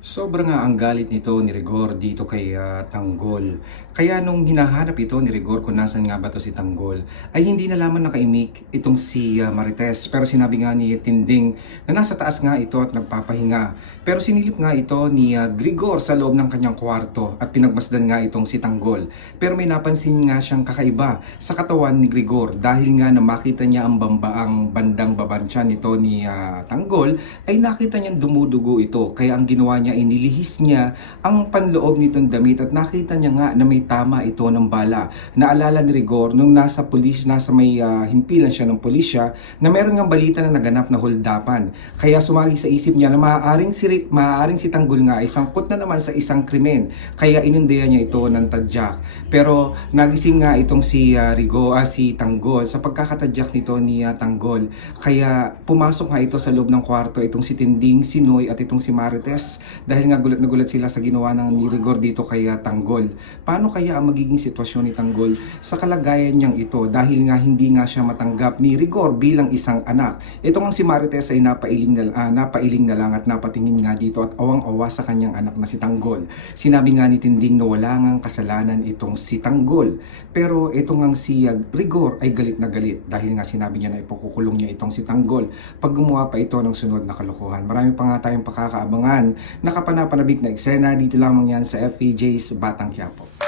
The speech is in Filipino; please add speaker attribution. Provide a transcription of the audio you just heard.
Speaker 1: Sobra nga ang galit nito ni Rigor dito kay ah, Tanggol. Kaya nung hinahanap ito ni Rigor kung nasan nga ba to si Tanggol, ay hindi nalaman nakaimik itong si ah, Marites. Pero sinabi nga ni Tinding na nasa taas nga ito at nagpapahinga. Pero sinilip nga ito ni ah, Grigor sa loob ng kanyang kwarto at pinagmasdan nga itong si Tanggol. Pero may napansin nga siyang kakaiba sa katawan ni Grigor dahil nga na makita niya ang bambaang bandang babansya nito ni ah, Tanggol ay nakita niyang dumudugo ito. Kaya ang ginawa niya, inilihis niya ang panloob nitong damit at nakita niya nga na may tama ito ng bala. Naalala ni Rigor nung nasa pulis, nasa may ah, himpilan siya ng pulisya na meron nga balita na naganap na holdapan. Kaya sumagi sa isip niya na maaaring si, Ri- maaaring si Tanggol nga ay sangkot na naman sa isang krimen. Kaya inundayan niya ito ng tadyak. Pero nagising nga itong si ah, Rigo, ah, si Tanggol sa pagkakatadyak nito ni ah, Tanggol. Kaya pumasok nga ito sa loob ng kwarto itong si Tinding, si Noy at itong si Marites dahil nga gulat na gulat sila sa ginawa ng ni Rigor dito kay ah, Tanggol. Paano kaya ang magiging sitwasyon ni Tanggol sa kalagayan niyang ito dahil nga hindi nga siya matanggap ni Rigor bilang isang anak. Ito nga si Marites ay napailing na, ah, napailing na lang at napatingin nga dito at awang-awa sa kanyang anak na si Tanggol. Sinabi nga ni Tinding na wala ngang kasalanan itong si Tanggol. Pero ito nga si ah, Rigor ay galit na galit dahil nga sinabi niya na ipakukulong niya itong si Tanggol pag gumawa pa ito ng sunod na kalokohan. Marami pa nga tayong pakakaabangan na kapanapanabik na eksena dito lamang yan sa FPJ's Batang Quiapo.